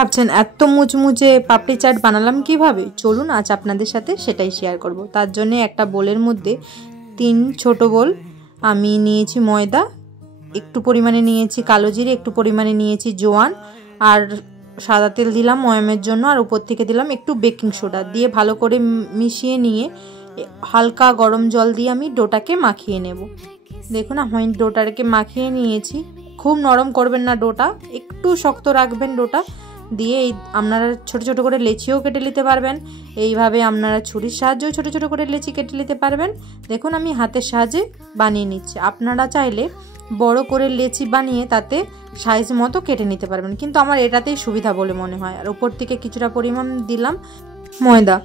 ভাবছেন এত মুচমুচে পাপড়ি চাট বানালাম কিভাবে? চলুন আজ আপনাদের সাথে সেটাই শেয়ার করব। তার জন্য একটা বোলের মধ্যে 3 ছোট বোল আমি নিয়েছি ময়দা, একটু পরিমাণে নিয়েছি কালো জিরে, একটু পরিমাণে নিয়েছি জোয়ান, আর সাদা তেল দিলাম ময়ামের জন্য, আর উপর থেকে দিলাম একটু বেকিং সোডা দিয়ে ভালো করে মিশিয়ে নিয়ে হালকা গরম জল দিয়ে আমি ডোটাকে মাখিয়ে নেব। দেখুন আমি ডোটাকে মাখিয়ে নিয়েছি। খুব নরম করবেন না ডোটা, একটু শক্ত রাখবেন ডোটা দিয়ে। এই আপনারা ছোট ছোট করে লেচিও কেটে নিতে পারবেন, এইভাবে আপনারা ছুরির সাহায্যেও ছোট ছোট করে লেচি কেটে নিতে পারবেন। দেখুন আমি হাতের সাহায্যে বানিয়ে নিচ্ছি। আপনারা চাইলে বড় করে লেচি বানিয়ে তাতে সাইজ মতো কেটে নিতে পারবেন, কিন্তু আমার এটাতেই সুবিধা বলে মনে হয়। আর উপর থেকে কিছুটা পরিমাণ দিলাম ময়দা।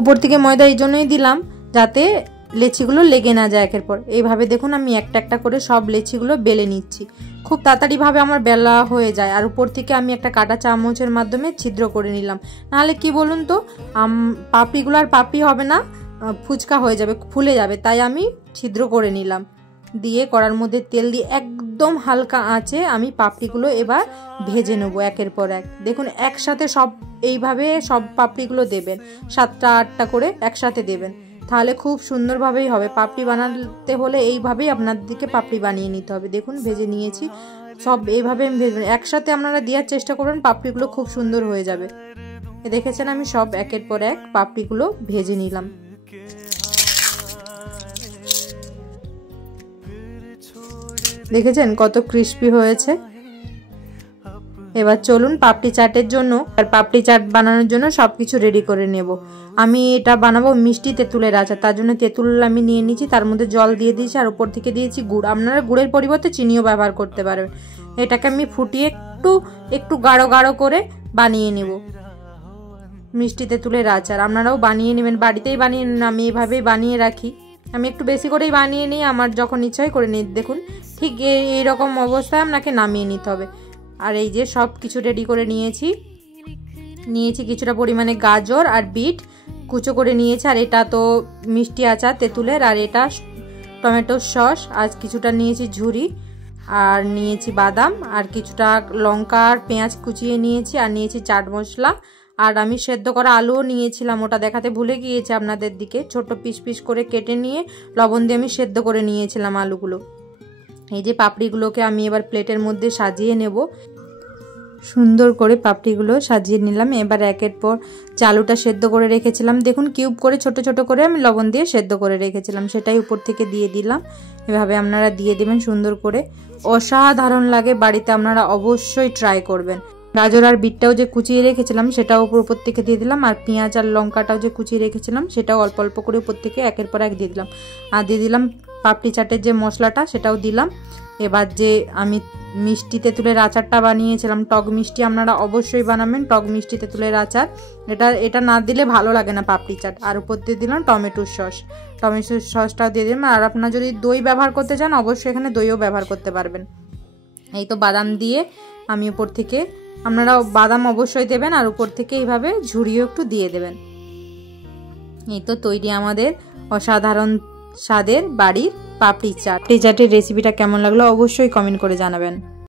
উপর থেকে ময়দা এই জন্যই দিলাম যাতে লেচিগুলো লেগে না যায় একের পর। এইভাবে দেখুন আমি একটা একটা করে সব লেচিগুলো বেলে নিচ্ছি। খুব তাড়াতাড়িভাবে আমার বেলা হয়ে যায়। আর উপর থেকে আমি একটা কাঁটা চামচের মাধ্যমে ছিদ্র করে নিলাম, নাহলে কি বলুন তো পাপড়িগুলো আর পাপড়ি হবে না, ফুচকা হয়ে যাবে, ফুলে যাবে। তাই আমি ছিদ্র করে নিলাম। দিয়ে কড়ার মধ্যে তেল দিয়ে একদম হালকা আঁচে আমি পাপড়িগুলো এবার ভেজে নেব একের পর এক। দেখুন একসাথে সব এইভাবে সব পাপড়িগুলো দেবেন, 7টা 8টা করে একসাথে দেবেন, তাহলে খুব সুন্দরভাবেই হবে। পাপড়ি বানাতে হলে এইভাবেই আপনাদেরকে পাপড়ি বানিয়ে নিতে হবে। দেখুন ভেজে নিয়েছি সব, এইভাবে ভেজে একসাথে আপনারা দেওয়ার চেষ্টা করবেন, পাপড়িগুলো খুব সুন্দর হয়ে যাবে। দেখেছেন আমি সব একের পর এক পাপড়িগুলো ভেজে নিলাম। দেখেছেন কত ক্রিস্পি হয়েছে। এবার চলুন পাপড়ি চাটের জন্য আর পাপড়ি চাট বানানোর জন্য সবকিছু রেডি করে নেব। আমি এটা বানাবো মিষ্টি তেঁতুলের আচার, তার জন্য তেঁতুল আমি নিয়ে নিয়েছি, তার মধ্যে জল দিয়ে দিয়েছি আর উপর থেকে দিয়েছি গুড়। আপনারা গুড়ের পরিবর্তে চিনিও ব্যবহার করতে পারবেন। এটাকে আমি ফুটিয়ে একটু গাঢ় গাঢ় করে বানিয়ে নেব মিষ্টি তেঁতুলের আচার। আপনারাও বানিয়ে নেবেন, বাড়িতেই বানিয়ে নেন। আমি এভাবেই বানিয়ে রাখি, আমি একটু বেশি করেই বানিয়ে নিই, আমার যখন ইচ্ছা হয় করে নিই। দেখুন ঠিক এইরকম অবস্থায় আপনাকে নামিয়ে নিতে হবে। আর এই যে সব কিছু রেডি করে নিয়েছি কিছুটা পরিমাণে গাজর আর বিট কুচো করে নিয়েছি। আর এটা তো মিষ্টি আচার তেঁতুলের, আর এটা টমেটো সস। আর কিছুটা নিয়েছি ঝুরি, আর নিয়েছি বাদাম, আর কিছুটা লঙ্কা আর পেঁয়াজ কুচিয়ে নিয়েছি, আর নিয়েছি চাট মশলা। আর আমি সেদ্ধ করা আলুও নিয়েছিলাম, ওটা দেখাতে ভুলে গিয়েছি আপনাদের দিকে। ছোট পিস পিস করে কেটে নিয়ে লবণ দিয়ে আমি সেদ্ধ করে নিয়েছিলাম আলুগুলো। এই যে পাপড়িগুলোকে আমি এবার প্লেটের মধ্যে সাজিয়ে নেব। সুন্দর করে পাপড়িগুলো সাজিয়ে নিলাম। এবার একের পর আলুটা সেদ্ধ করে রেখেছিলাম, দেখুন কিউব করে ছোট ছোট করে আমি লবণ দিয়ে সেদ্ধ করে রেখেছিলাম, সেটাই উপর থেকে দিয়ে দিলাম। এভাবে আপনারা দিয়ে দেবেন সুন্দর করে, অসাধারণ লাগে। বাড়িতে আপনারা অবশ্যই ট্রাই করবেন। গাজর আর বিটটাও যে কুচিয়ে রেখেছিলাম সেটাও উপর থেকে দিয়ে দিলাম, আর পেঁয়াজ আর লঙ্কাটাও যে কুচিয়ে রেখেছিলাম সেটাও অল্প অল্প করে উপর থেকে একের পর এক দিয়ে দিলাম। আর দিয়ে দিলাম পাপড়ি চাটের যে মশলাটা সেটাও দিলাম। এবার যে আমি মিষ্টি তেঁতুলের আচারটা বানিয়েছিলাম, টক মিষ্টি আপনারা অবশ্যই বানাবেন, টক মিষ্টি তেঁতুলের আচার। এটা না দিলে ভালো লাগে না পাপড়ি চাট। আর উপর দিয়ে দিলাম টমেটোর সসটাও দিয়ে দিলাম। আর আপনারা যদি দই ব্যবহার করতে চান অবশ্যই এখানে দইও ব্যবহার করতে পারবেন। এই তো বাদাম দিয়ে আমি উপর থেকে, আপনারা বাদাম অবশ্যই দেবেন, আর উপর থেকে এইভাবে ঝুরিও একটু দিয়ে দেবেন। এই তো তৈরি আমাদের অসাধারণ স্বাদের বাড়ির পাপড়ি চাট। এই চাটের রেসিপিটা কেমন লাগলো অবশ্যই কমেন্ট করে জানাবেন।